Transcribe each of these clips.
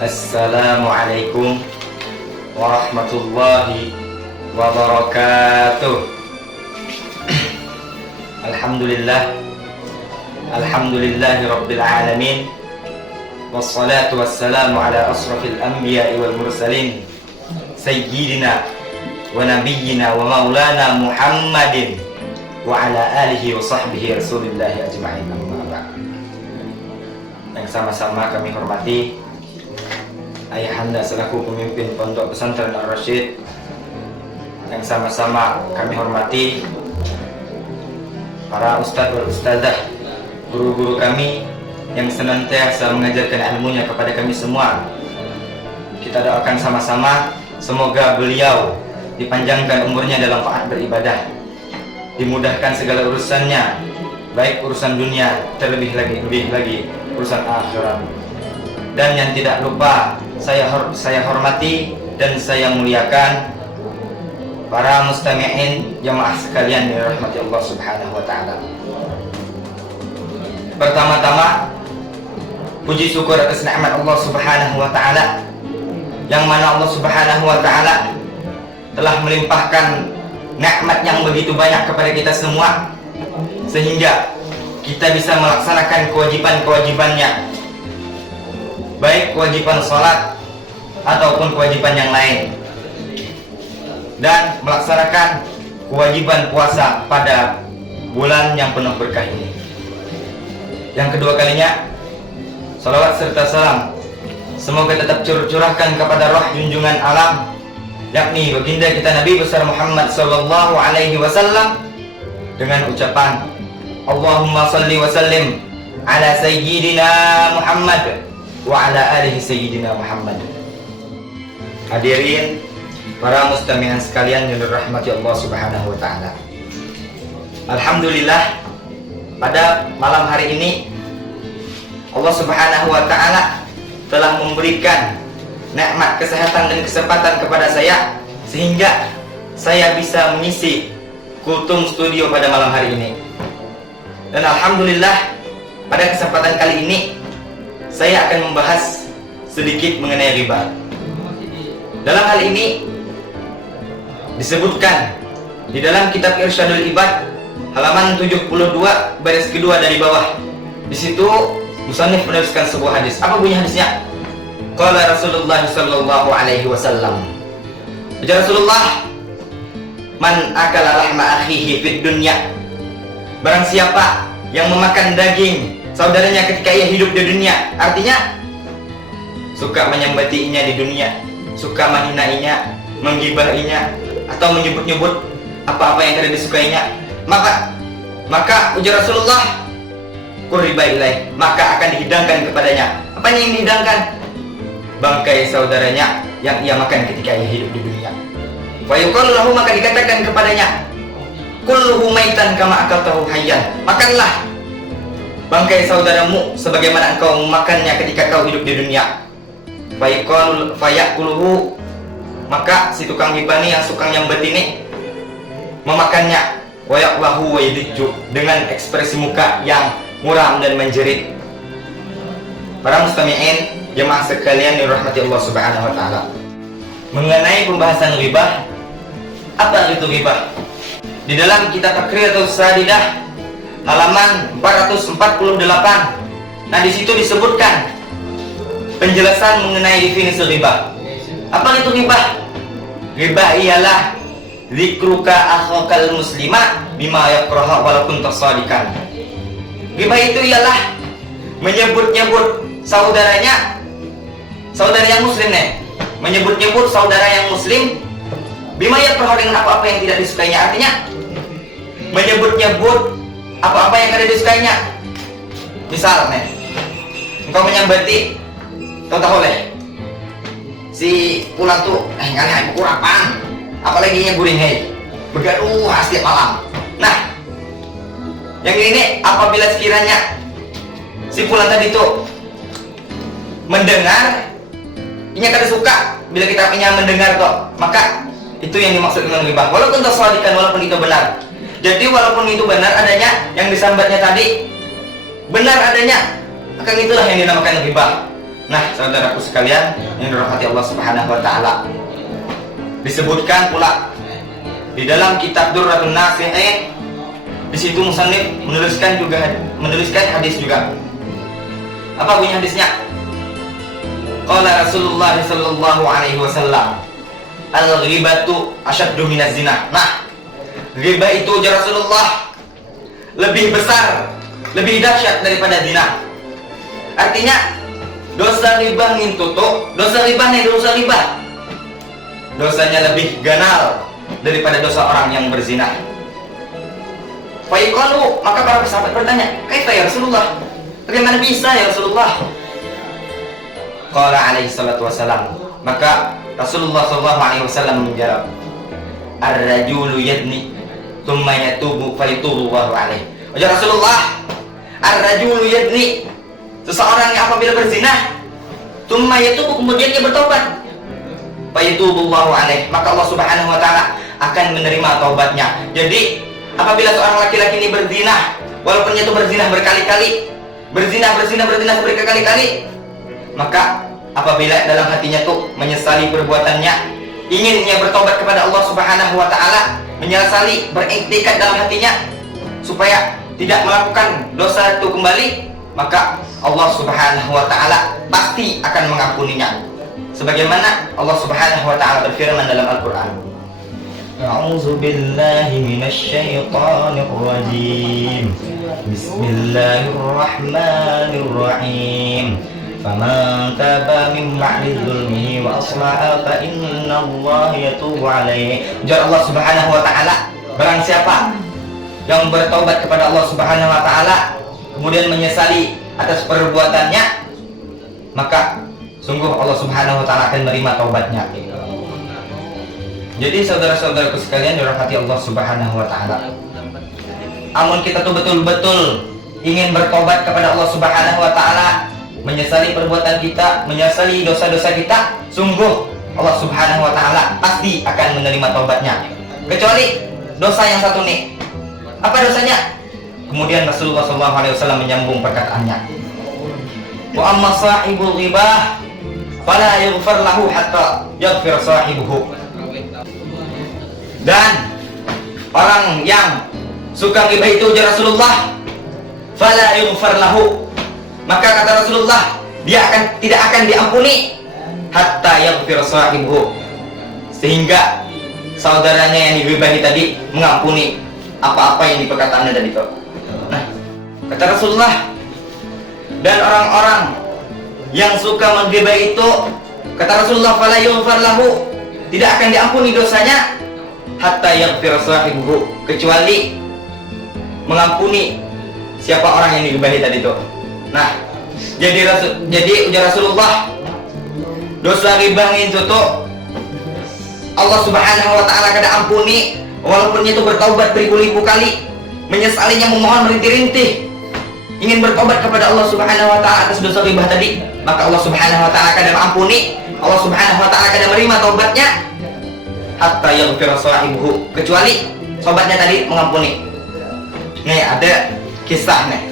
Assalamualaikum warahmatullahi wabarakatuh. Alhamdulillahi rabbil alamin. Wassalatu wassalamu ala asrafil anbiya'i wal mursalin, sayyidina wa nabiyyina wa maulana Muhammadin wa ala alihi wa sahbihi rasulillahi ajma'in. Amma ba'd. Yang sama-sama kami hormati Ayahanda selaku pemimpin Pondok Pesantren Ar-Rasyid, yang sama-sama kami hormati para ustadz dan ustadzah, guru-guru kami yang senantiasa mengajarkan ilmunya kepada kami semua. Kita doakan sama-sama semoga beliau dipanjangkan umurnya dalam taat beribadah, dimudahkan segala urusannya, baik urusan dunia, terlebih lagi urusan akhirat. Dan yang tidak lupa saya hormati dan saya muliakan para mustami'in jamaah sekalian yang dirahmati Allah Subhanahu wa taala. Pertama-tama, puji syukur atas nikmat Allah Subhanahu wa taala, yang mana Allah Subhanahu wa taala telah melimpahkan nikmat yang begitu banyak kepada kita semua, sehingga kita bisa melaksanakan kewajiban-kewajibannya, baik kewajiban sholat ataupun kewajiban yang lain, dan melaksanakan kewajiban puasa pada bulan yang penuh berkah ini. Yang kedua kalinya, salawat serta salam semoga tetap curahkan kepada roh junjungan alam, yakni baginda kita Nabi besar Muhammad sallallahu alaihi wasallam, dengan ucapan Allahumma salli wa sallim ala sayyidina Muhammad wa ala alihi sayyidina Muhammad. Hadirin para mustami'in sekalian yang dirahmati Allah Subhanahu wa taala. Alhamdulillah, pada malam hari ini Allah Subhanahu wa taala telah memberikan nikmat kesehatan dan kesempatan kepada saya, sehingga saya bisa mengisi Kultum Studio pada malam hari ini. Dan alhamdulillah, pada kesempatan kali ini saya akan membahas sedikit mengenai riba. Dalam hal ini disebutkan di dalam kitab Irsyadul Ibad halaman 72 baris kedua dari bawah. Di situ musannif menuliskan sebuah hadis. Apa bunyi hadisnya? Qala Rasulullah sallallahu alaihi wasallam. Ujar Rasulullah, "Man akala lahma akhihi fid dunya." Barang siapa yang memakan daging saudaranya ketika ia hidup di dunia, artinya suka menyambatinya di dunia, suka menghinainya, menggibahinya, atau menyebut-nyebut apa-apa yang tidak disukainya, maka ujar Rasulullah, qurriba ilaih, maka akan dihidangkan kepadanya. Apa yang dihidangkan? Bangkai saudaranya yang ia makan ketika ia hidup di dunia. Wa yuqalu lahu, maka dikatakan kepadanya, kulluhu maitan kama akaltahu hayyan, makanlah bangkai saudaramu sebagaimana engkau memakannya ketika kau hidup di dunia. Fayaquluhu, maka si tukang hibani yang suka nyambet ini memakannya. Wayaqlahu wa yadiju, dengan ekspresi muka yang muram dan menjerit. Para mustami'in jemaah sekalian yang dirahmati Allah Subhanahu wa taala, mengenai pembahasan riba, apa itu riba? Di dalam kitab Taqriyatus Sadidah halaman 448, nah di situ disebutkan penjelasan mengenai definisi riba. Apa itu riba? Riba ialah zikruka akhakal muslima bima yakraha walaupun tasadikan. Riba itu ialah menyebut-nyebut saudara yang muslim nih, menyebut-nyebut saudara yang muslim bima yakraha, dengan apa-apa yang tidak disukainya. Artinya menyebut-nyebut apa-apa yang tidak disukainya. Misal nih, engkau menyambati, tahu oleh si pulang tuh ngalih kurapan, apalagi nyeburin hei begaduh setiap malam. Nah, yang ini apabila sekiranya si pulang tadi tuh mendengar, ini kada suka bila kita punya mendengar kok, maka itu yang dimaksud dengan riba. Walaupun tersadikan, walaupun itu benar. Jadi walaupun itu benar adanya, yang disambatnya tadi benar adanya, akan itulah yang dinamakan riba. Nah, saudaraku sekalian yang dirahmati Allah Subhanahu wa taala, disebutkan pula di dalam kitab Durratun Nasihin, di situ musannif menuliskan hadis juga. Apa bunyi hadisnya? Qala Rasulullah sallallahu alaihi wasallam, al-ghibatu asyaddu minaz zina. Nah, ghibah itu ujar Rasulullah lebih besar, lebih dahsyat daripada zina. Artinya dosa ghibah ngintutu, dosa ghibah dosanya lebih ganal daripada dosa orang yang berzina. Faiqalu, maka para sahabat bertanya, "Kaifa ya Rasulullah? Bagaimana bisa ya Rasulullah?" Qala alaihi salatu wasalam, maka Rasulullah sallallahu alaihi wasallam menjawab, "Ar-rajulu yadni thumma yatubu fayatubu Allahu alaihi." Wajah Rasulullah, "Ar-rajulu yadni," seseorang yang apabila berzina, thumma yatubu, kemudian dia bertobat, fayatubu Allahu alaihi, maka Allah Subhanahu wa taala akan menerima taubatnya. Jadi apabila seorang laki-laki ini berzina, walaupun dia itu berzina berkali-kali, berzina berkali-kali, maka apabila dalam hatinya tuh menyesali perbuatannya, inginnya bertobat kepada Allah Subhanahu wa taala, menyesali, beriktikad dalam hatinya supaya tidak melakukan dosa itu kembali, maka Allah Subhanahu wa taala pasti akan mengampuninya. Sebagaimana Allah Subhanahu wa taala berfirman dalam Al-Qur'an, A'udzu billahi minasy syaithanir rajim. Bismillahirrahmanirrahim. Faman taba min ba'di dzulmihi wa aslaha fa innallaha yatubu 'alaihi. Ujar Allah Subhanahu wa taala, barang siapa yang bertobat kepada Allah Subhanahu wa taala kemudian menyesali atas perbuatannya, maka sungguh Allah Subhanahu wa taala akan menerima taubatnya. Jadi saudara-saudaraku sekalian dirahmati Allah Subhanahu wa taala, amun kita tuh betul-betul ingin bertobat kepada Allah Subhanahu wa taala, menyesali perbuatan kita, menyesali dosa-dosa kita, sungguh Allah Subhanahu wa taala pasti akan menerima taubatnya. Kecuali dosa yang satu nih. Apa dosanya? Kemudian Rasulullah SAW menyambung perkataannya, wa amma sahibul ghibah fala yughfar lahu hatta yaghfir sahibuhu. Dan orang yang suka ghibah itu, ujar Rasulullah, fala yughfar lahu, maka kata Rasulullah, dia tidak akan diampuni hatta yaghfir sahibuhu, sehingga saudaranya yang dighibahi tadi mengampuni apa-apa yang diperkataannya tadi itu. Nah, kata Rasulullah, dan orang-orang yang suka menggibah itu, kata Rasulullah, fala yughfar lahu, tidak akan diampuni dosanya hatta yaghfir sahibuhu, kecuali mengampuni siapa orang yang digibahi tadi itu. Nah, jadi ujar Rasulullah, dosa ghibah itu tuh Allah Subhanahu wa taala kada ampuni walaupun itu bertaubat beribu-ribu kali, menyesalinya, memohon merintih-rintih, ingin bertobat kepada Allah Subhanahu wa taala atas dosa ghibah tadi, maka Allah Subhanahu wa taala kada ampuni, Allah Subhanahu wa taala kada menerima taubatnya hatta yaghfir sahibuhu, kecuali sobatnya tadi mengampuni. Nih ada kisah nih,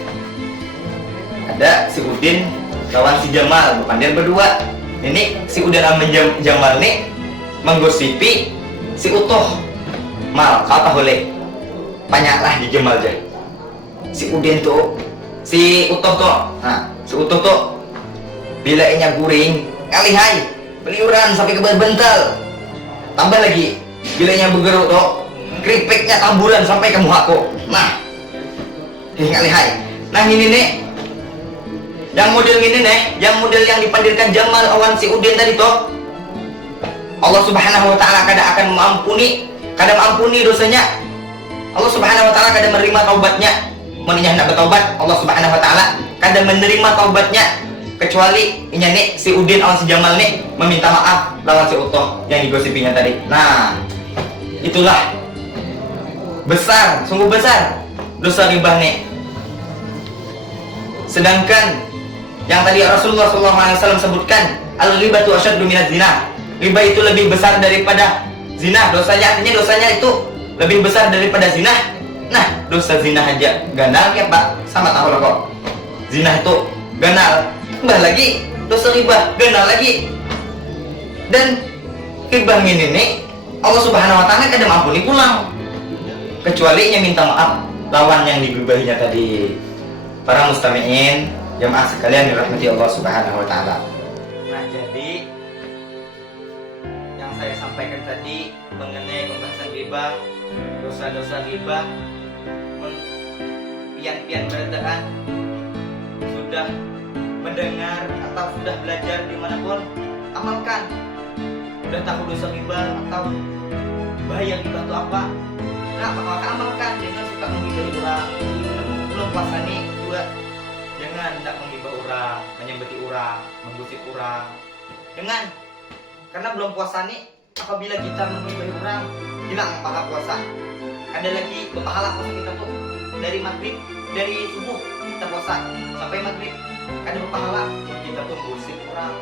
ada si Udin lawan si Jamal, bukan dia berdua. Ini si Udin sama Jamal nih menggosipi si Utuh. Mal kata boleh banyaklah di Jamal aja. Si Udin tuh, si Utuh tuh, nah si Utuh tuh bilainya guring, ngalihai, beliuran sampai ke bental. Tambah lagi, bilainya bergeruk tuh, keripiknya tamburan sampai ke muhaku. Nah, ngalihai. Nah ini nih, yang model ini nih, yang model yang dipandirkan Jamal awan si Udin tadi tuh, Allah Subhanahu wa taala kada akan mengampuni dosanya. Allah Subhanahu wa taala kada menerima taubatnya. Menanya hendak bertaubat, Allah Subhanahu wa taala kada menerima taubatnya, kecuali ini nih si Udin awan si Jamal nih meminta maaf lawan si Utuh yang digosipinya tadi. Nah, itulah besar, sungguh besar dosa ghibah nih. Sedangkan yang tadi Rasulullah SAW sebutkan, al-ghibatu asyaddu minaz zina, ghibah itu lebih besar daripada zina. Dosanya, artinya dosanya itu lebih besar daripada zina. Nah, dosa zina aja ganal ya Pak, sama tahu lah kok. Zina itu ganal, tambah lagi dosa riba, benar lagi. Dan riba ini nih Allah Subhanahu wa taala kada mampu pulang kecuali nya minta maaf lawan yang digibahinya tadi. Para mustami'in jamaah sekalian dirahmati Allah Subhanahu wa taala. Nah, jadi yang saya sampaikan tadi mengenai pembahasan riba, dosa-dosa riba, pian-pian berataan sudah mendengar atau sudah belajar dimanapun, amalkan. Sudah tahu dosa riba atau bahaya riba itu apa? Nah, maka amalkan. Jangan suka menghibur orang. Belum puasa nih juga jangan hendak menghibur orang, menyembeti orang, menggosip orang. Jangan, karena belum puasa nih. Apabila kita menghibur orang, hilang pahala puasa. Ada lagi pahala puasa kita tuh dari maghrib, dari subuh kita puasa sampai maghrib. Ada pahala kita tuh menggosip orang,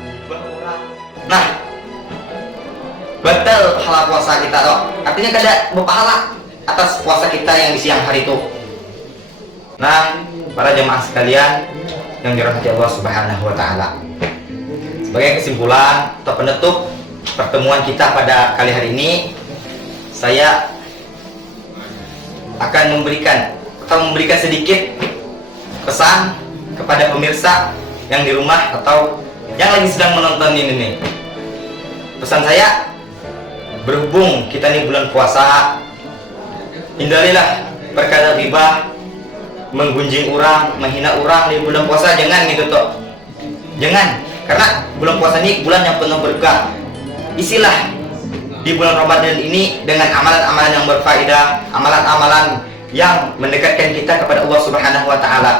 menghibur orang. Nah, batal pahala puasa kita toh. Artinya kada berpahala atas puasa kita yang di siang hari itu. Nah, para jemaah sekalian yang dirahmati Allah Subhanahu wa taala. Sebagai kesimpulan atau penutup pertemuan kita pada kali hari ini, saya akan memberikan sedikit pesan kepada pemirsa yang di rumah atau yang lagi sedang menonton ini nih. Pesan saya, berhubung kita ini bulan puasa, hindarilah perkara riba, menggunjing orang, menghina orang di bulan puasa. Jangan gitu toh. Jangan, karena bulan puasa ini bulan yang penuh berkah. Isilah di bulan Ramadan ini dengan amalan-amalan yang berfaedah, amalan-amalan yang mendekatkan kita kepada Allah Subhanahu wa taala.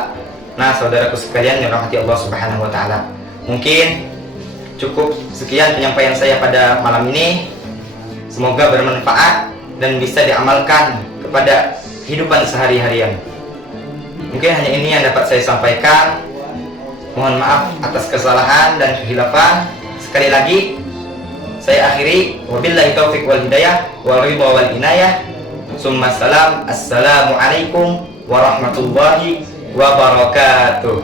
Nah, saudaraku sekalian yang dirahmati Allah Subhanahu wa taala, mungkin cukup sekian penyampaian saya pada malam ini. Semoga bermanfaat dan bisa diamalkan kepada kehidupan sehari-harian. Mungkin hanya ini yang dapat saya sampaikan. Mohon maaf atas kesalahan dan kehilafan. Sekali lagi saya akhiri, wabillahi taufiq wal hidayah wal ridha wal inayah. Summa salam. Assalamualaikum warahmatullahi wabarakatuh.